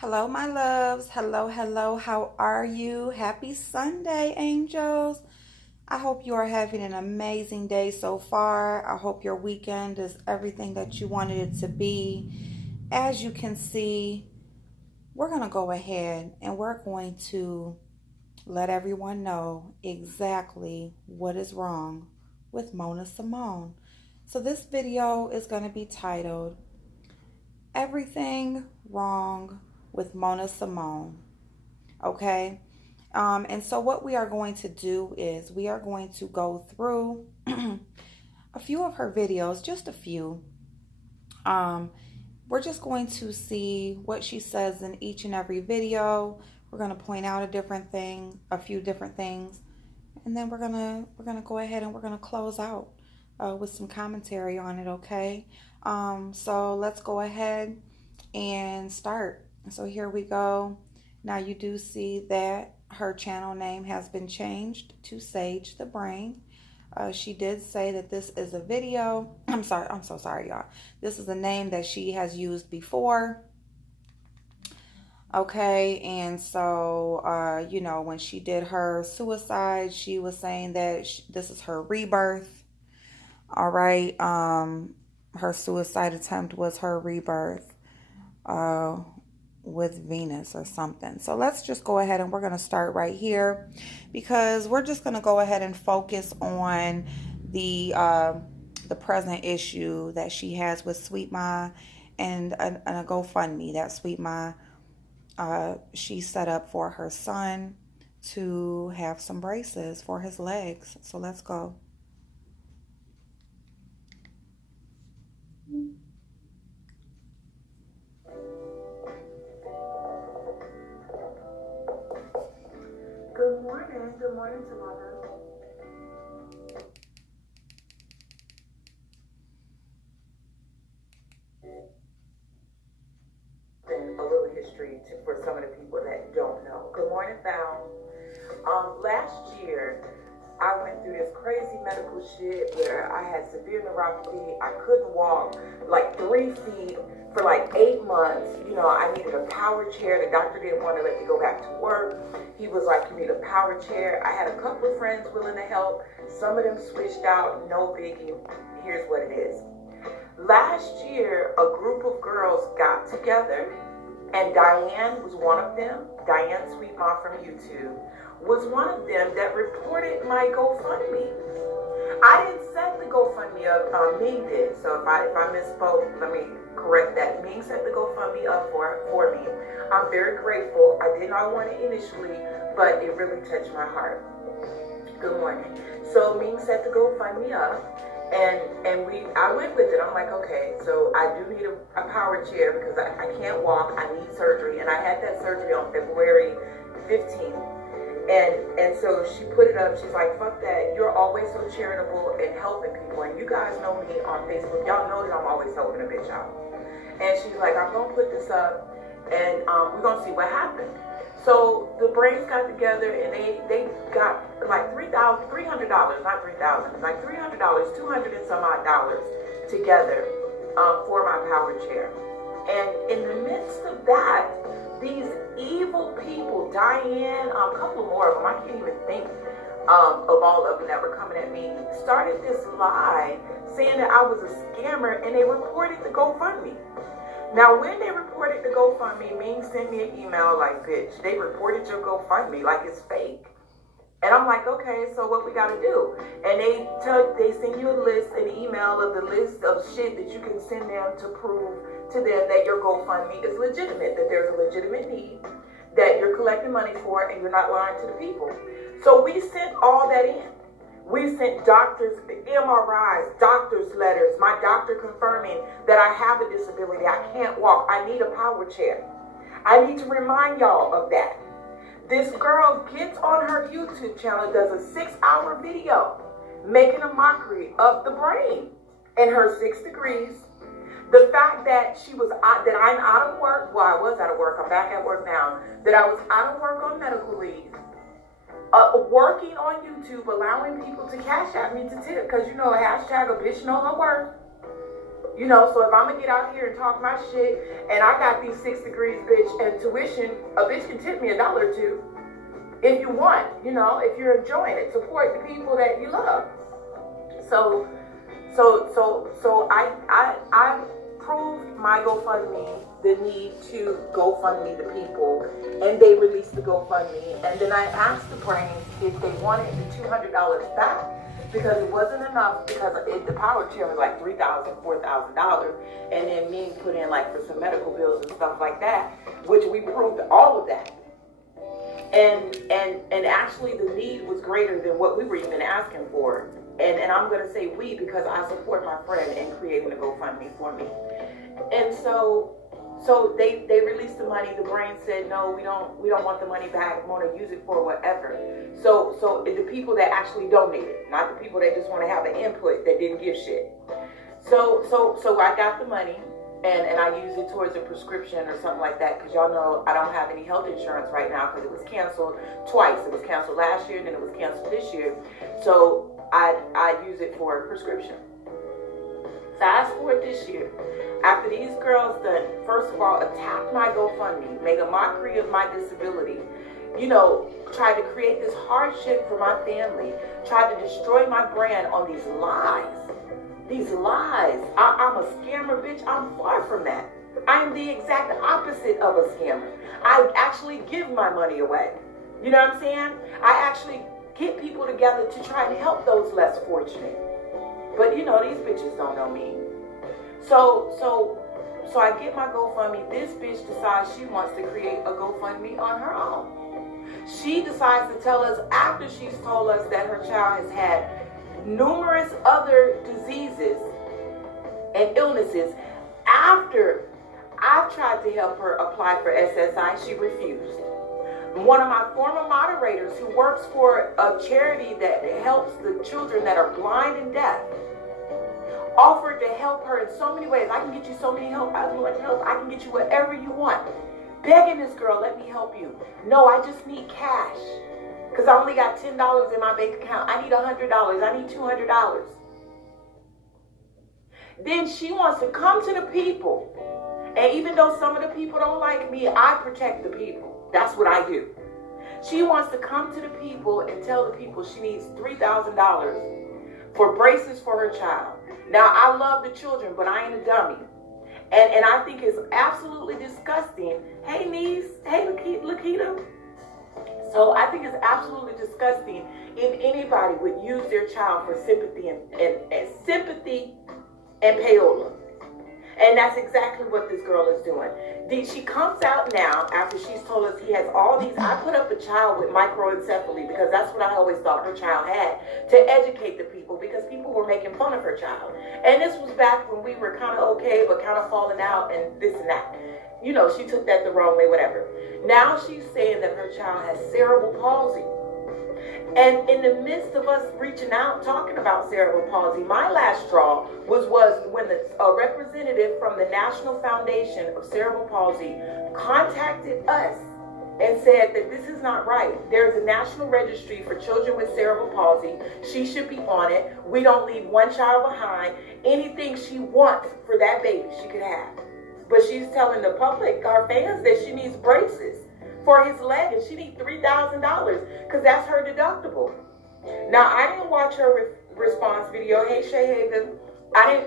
Hello, my loves. Hello, hello. How are you? Happy Sunday, angels. I hope you are having an amazing day so far. I hope your weekend is everything that you wanted it to be. As you can see, we're going to go ahead and we're going to let everyone know exactly what is wrong with Mona Symone. So this video is going to be titled Everything Wrong with Mona Symone. Okay. And so what we are going to do is we are going to go through a few of her videos, just a few. We're just going to see what she says in each and every video. We're going to point out a few different things, and then we're gonna go ahead and we're gonna close out with some commentary on it. Okay. So let's go ahead and start. So here we go. Now you do see that her channel name has been changed to Sage the Brain. She did say that this is a video. I'm so sorry, y'all. This is a name that she has used before. Okay, and so, when she did her suicide, she was saying that this is her rebirth. All right. Her suicide attempt was her rebirth with Venus or something. So let's just go ahead and we're going to start right here because we're just going to go ahead and focus on the present issue that she has with Sweet Ma and a GoFundMe that Sweet Ma she set up for her son to have some braces for his legs. So let's go. Good morning. Good morning, Symone. And a little history for some of the people that don't know. Good morning, Val. Last year, I went through this crazy medical shit where I had severe neuropathy. I couldn't walk like 3 feet for like 8 months. I needed a power chair. The doctor didn't want to let me go back to work. He was like, you need a power chair. I had a couple of friends willing to help. Some of them switched out. No biggie. Here's what it is. Last year, a group of girls got together, and Diane was one of them. Diane Sweet Ma from YouTube was one of them that reported my GoFundMe. I didn't set the GoFundMe up, Ming did. So if I misspoke, let me correct that. Ming set the GoFundMe up for me. I'm very grateful. I did not want it initially, but it really touched my heart. Good morning. So Ming set the GoFundMe up, and I went with it. I'm like, okay, so I do need a power chair because I can't walk. I need surgery, and I had that surgery on February 15th. And so she put it up. She's like, fuck that. You're always so charitable and helping people. And you guys know me on Facebook. Y'all know that I'm always helping a bitch out. And she's like, I'm going to put this up and we're going to see what happens. So the brains got together and they got like $300, not $3,000, like $300, 200 and some odd dollars together for my power chair. And in the midst of that, these evil people, Diane, a couple more of them, I can't even think of all of them that were coming at me, started this lie saying that I was a scammer, and they reported the GoFundMe. Now, when they reported the GoFundMe, Ming sent me an email like, bitch, they reported your GoFundMe like it's fake. And I'm like, okay, so what we gotta do? And they send you a list, an email of the list of shit that you can send them to prove to them that your GoFundMe is legitimate, that there's a legitimate need, that you're collecting money for, and you're not lying to the people. So we sent all that in. We sent doctors, MRIs, doctor's letters, my doctor confirming that I have a disability, I can't walk, I need a power chair. I need to remind y'all of that. This girl gets on her YouTube channel, does a 6-hour video making a mockery of the brain and her 6 degrees. The fact that that I'm out of work, well, I was out of work, I'm back at work now, that I was out of work on medical leave, working on YouTube, allowing people to cash at me to tip, because a hashtag a bitch know her worth. You know, so if I'm gonna get out here and talk my shit, and I got these 6 degrees, bitch, and tuition, a bitch can tip me $1 or 2 if you want. You know, if you're enjoying it, support the people that you love. So I proved my GoFundMe the need to GoFundMe the people, and they released the GoFundMe, and then I asked the brains if they wanted the $200 back, because it wasn't enough, because the power chair was like $3,000, $4,000, and then me put in like for some medical bills and stuff like that, which we proved all of that. And actually the need was greater than what we were even asking for. And I'm gonna say we, because I support my friend in creating a GoFundMe for me. And so they released the money. The brain said, no, we don't want the money back. We want to use it for whatever. So the people that actually donated, not the people that just want to have an input that didn't give shit. So I got the money, and I used it towards a prescription or something like that, because y'all know I don't have any health insurance right now because it was canceled twice. It was canceled last year and then it was canceled this year. So I use it for a prescription. Fast forward this year, after these girls done, first of all, attacked my GoFundMe, made a mockery of my disability, you know, tried to create this hardship for my family, tried to destroy my brand on these lies. These lies. I'm a scammer, bitch. I'm far from that. I am the exact opposite of a scammer. I actually give my money away. You know what I'm saying? I actually get people together to try and help those less fortunate. But you know, these bitches don't know me. So I get my GoFundMe. This bitch decides she wants to create a GoFundMe on her own. She decides to tell us, after she's told us that her child has had numerous other diseases and illnesses, after I've tried to help her apply for SSI, she refused. One of my former moderators, who works for a charity that helps the children that are blind and deaf, offered to help her in so many ways. I can get you so many help. I can get you whatever you want. Begging this girl, let me help you. No, I just need cash, because I only got $10 in my bank account. I need $100. I need $200. Then she wants to come to the people. And even though some of the people don't like me, I protect the people. That's what I do. She wants to come to the people and tell the people she needs $3,000 for braces for her child. Now, I love the children, but I ain't a dummy. And I think it's absolutely disgusting. Hey, niece. Hey, Lakita. So I think it's absolutely disgusting if anybody would use their child for sympathy and sympathy and payola. And that's exactly what this girl is doing. She comes out now after she's told us he has all these. I put up a child with microencephaly because that's what I always thought her child had, to educate the people, because people were making fun of her child. And this was back when we were kind of okay, but kind of falling out and this and that. You know, she took that the wrong way, whatever. Now she's saying that her child has cerebral palsy. And in the midst of us reaching out, talking about cerebral palsy, my last straw was when a representative from the National Foundation of Cerebral Palsy contacted us and said that this is not right. There's a national registry for children with cerebral palsy. She should be on it. We don't leave one child behind. Anything she wants for that baby, she could have. But she's telling the public, our fans, that she needs braces for his leg, and she needs $3,000 because that's her deductible. Now, I didn't watch her response video. Hey, Shay Haven. I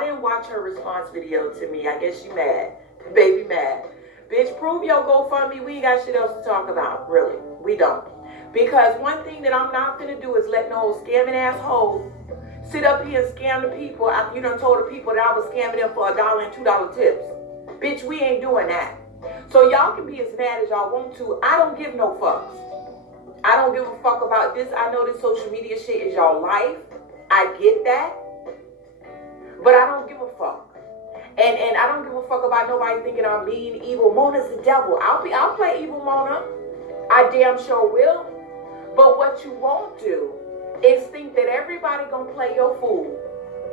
didn't watch her response video to me. I guess she mad. The baby mad. Bitch, prove your GoFundMe. We ain't got shit else to talk about, really. We don't. Because one thing that I'm not gonna do is let no old scamming asshole sit up here and scam the people after you done told the people that I was scamming them for $1 and $2 tips. Bitch, we ain't doing that. So y'all can be as mad as y'all want to. I don't give no fucks. I don't give a fuck about this. I know this social media shit is y'all life. I get that. But I don't give a fuck. And I don't give a fuck about nobody thinking I'm mean, evil. Mona's the devil. I'll play evil Mona. I damn sure will. But what you won't do is think that everybody gonna play your fool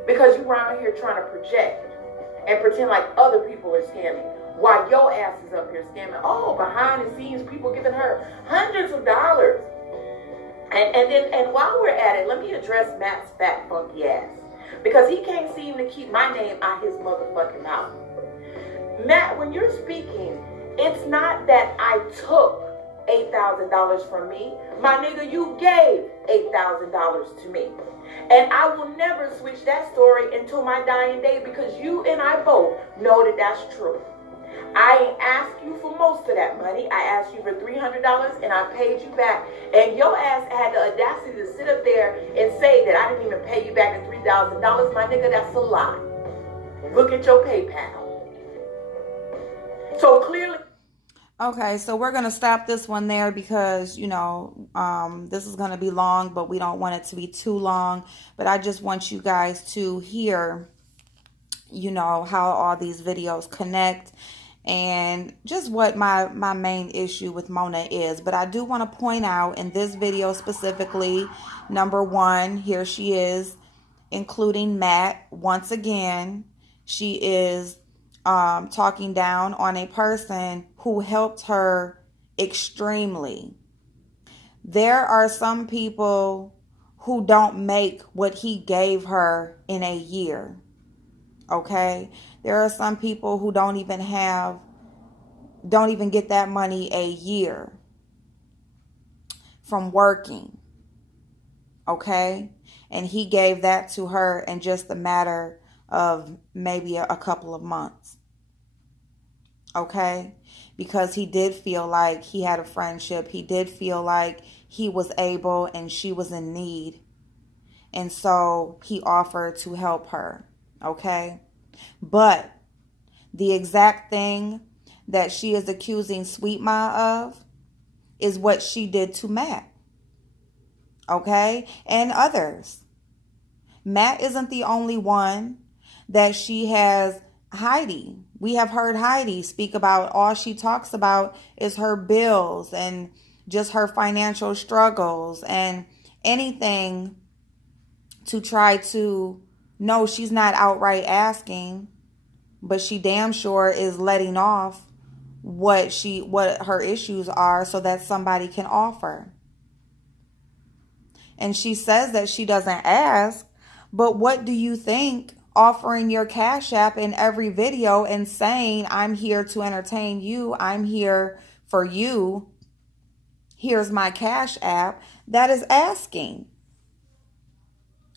because you around here trying to project and pretend like other people are scamming while your ass is up here scamming. Oh, behind the scenes, people giving her hundreds of dollars. And while we're at it, let me address Matt's fat funky ass. because he can't seem to keep my name out his motherfucking mouth. Matt, when you're speaking, it's not that I took $8,000 from me. My nigga, you gave $8,000 to me. And I will never switch that story until my dying day, because you and I both know that that's true. I ain't asked you for most of that money. I asked you for $300 and I paid you back. And your ass had the audacity to sit up there and say that I didn't even pay you back the $3,000. My nigga, that's a lie. Look at your PayPal. So clearly. Okay, so we're going to stop this one there because, this is going to be long, but we don't want it to be too long. But I just want you guys to hear, how all these videos connect and just what my main issue with Mona is. But I do want to point out in this video specifically, number one, here she is, including Matt. Once again, she is talking down on a person who helped her extremely. There are some people who don't make what he gave her in a year. Okay? There are some people who don't even get that money a year from working. Okay? And he gave that to her in just a matter of maybe a couple of months. Okay? Because he did feel like he had a friendship. He did feel like he was able and she was in need. And so he offered to help her. Okay? But the exact thing that she is accusing Sweet Ma of is what she did to Matt. Okay? And others. Matt isn't the only one that she has. Heidi. We have heard Heidi speak about, all she talks about is her bills and just her financial struggles and anything to try to, no, she's not outright asking, but she damn sure is letting off what her issues are so that somebody can offer. And she says that she doesn't ask, but what do you think offering your Cash App in every video and saying, I'm here to entertain you, I'm here for you, here's my Cash App, that is asking.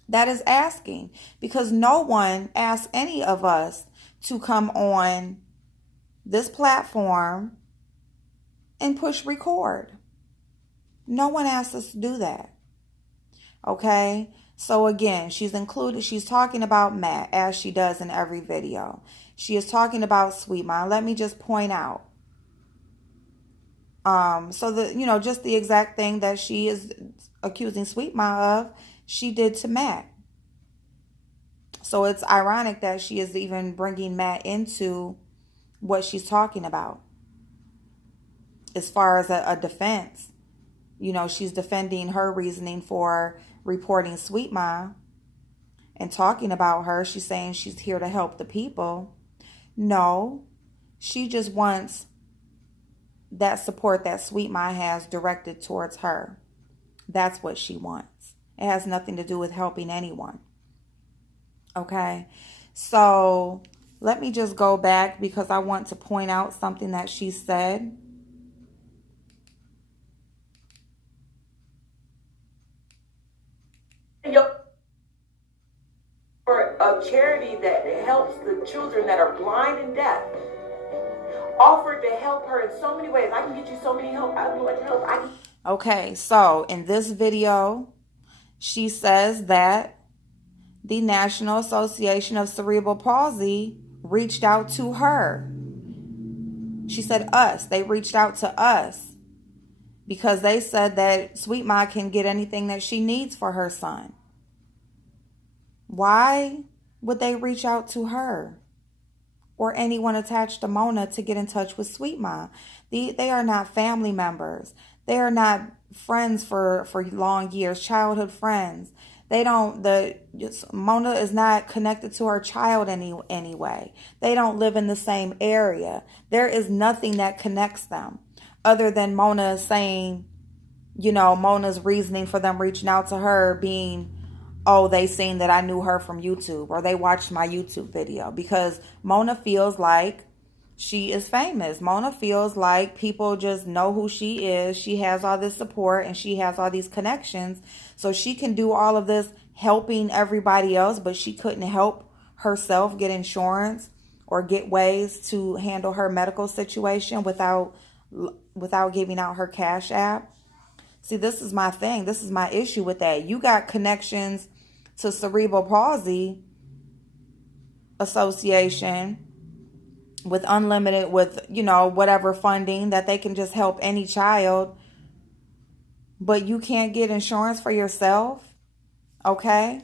That is asking, because no one asks any of us to come on this platform and push record. No one asks us to do that. Okay? So again, she's talking about Matt, as she does in every video. She is talking about Sweet Ma. Let me just point out. Just the exact thing that she is accusing Sweet Ma of, she did to Matt. So it's ironic that she is even bringing Matt into what she's talking about. As far as a defense, she's defending her reasoning for reporting Sweet Ma and talking about her. She's saying she's here to help the people. No, she just wants that support that Sweet Ma has directed towards her. That's what she wants. It has nothing to do with helping anyone. Okay, so let me just go back because I want to point out something that she said. For a charity that helps the children that are blind and deaf, offered to help her in so many ways. I can get you so many help. I would like to help. Okay, so in this video, she says that the National Association of Cerebral Palsy reached out to her. She said us. They reached out to us because they said that Sweet Ma can get anything that she needs for her son. Why would they reach out to her or anyone attached to Mona to get in touch with Sweet Ma? They are not family members. They are not friends for long years, childhood friends. Mona is not connected to her child anyway. They don't live in the same area. There is nothing that connects them other than Mona saying, Mona's reasoning for them reaching out to her being oh, they seen that I knew her from YouTube, or they watched my YouTube video, because Mona feels like she is famous. Mona feels like people just know who she is. She has all this support and she has all these connections. So she can do all of this helping everybody else, but she couldn't help herself get insurance or get ways to handle her medical situation without giving out her Cash App. See, this is my thing. This is my issue with that. You got connections to Cerebral Palsy Association with unlimited, with, whatever funding that they can just help any child, but you can't get insurance for yourself. Okay.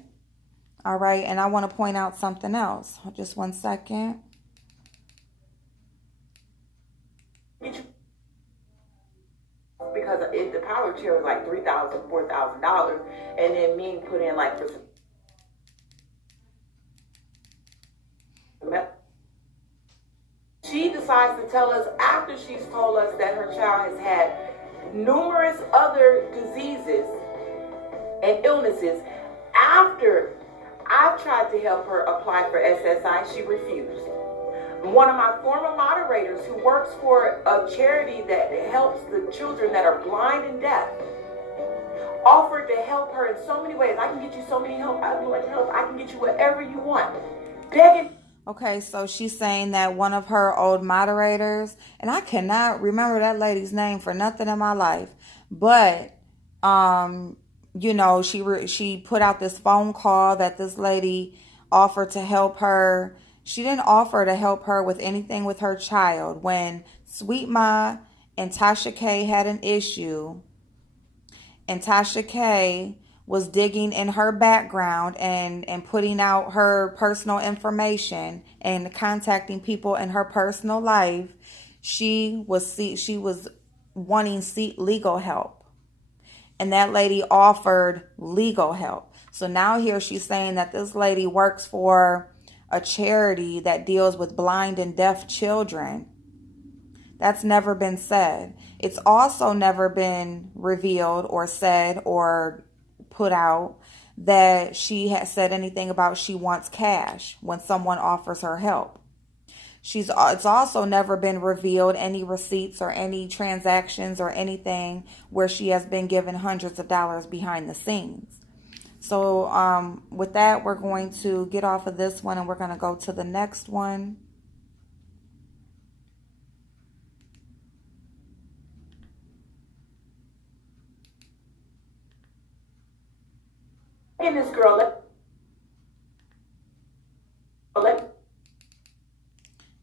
All right. And I want to point out something else. Just 1 second. Because the power chair was like $3,000, $4,000, and then me put in like for she decides to tell us, after she's told us that her child has had numerous other diseases and illnesses, after I've tried to help her apply for SSI, she refused. One of my former moderators, who works for a charity that helps the children that are blind and deaf, offered to help her in so many ways. I can get you so many help. I would like to help. I can get you whatever you want. Begging. Okay, so she's saying that one of her old moderators, and I cannot remember that lady's name for nothing in my life, but she put out this phone call that this lady offered to help her. She didn't offer to help her with anything with her child. When Sweet Ma and Tasha K had an issue, and Tasha K was digging in her background and putting out her personal information and contacting people in her personal life, she was wanting legal help. And that lady offered legal help. So now here she's saying that this lady works for a charity that deals with blind and deaf children. That's never been said. It's also never been revealed or said or put out that she has said anything about she wants cash when someone offers her help. It's also never been revealed any receipts or any transactions or anything where she has been given hundreds of dollars behind the scenes. So with that, we're going to get off of this one and we're going to go to the next one. In this girl,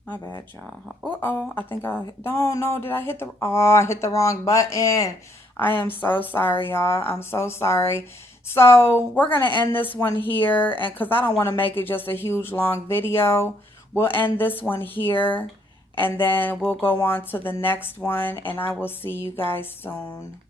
my bad, y'all. I think I don't know. Did I hit I hit the wrong button. I am so sorry, y'all. I'm so sorry. So we're going to end this one here, and because I don't want to make it just a huge long video, we'll end this one here, and then we'll go on to the next one, and I will see you guys soon.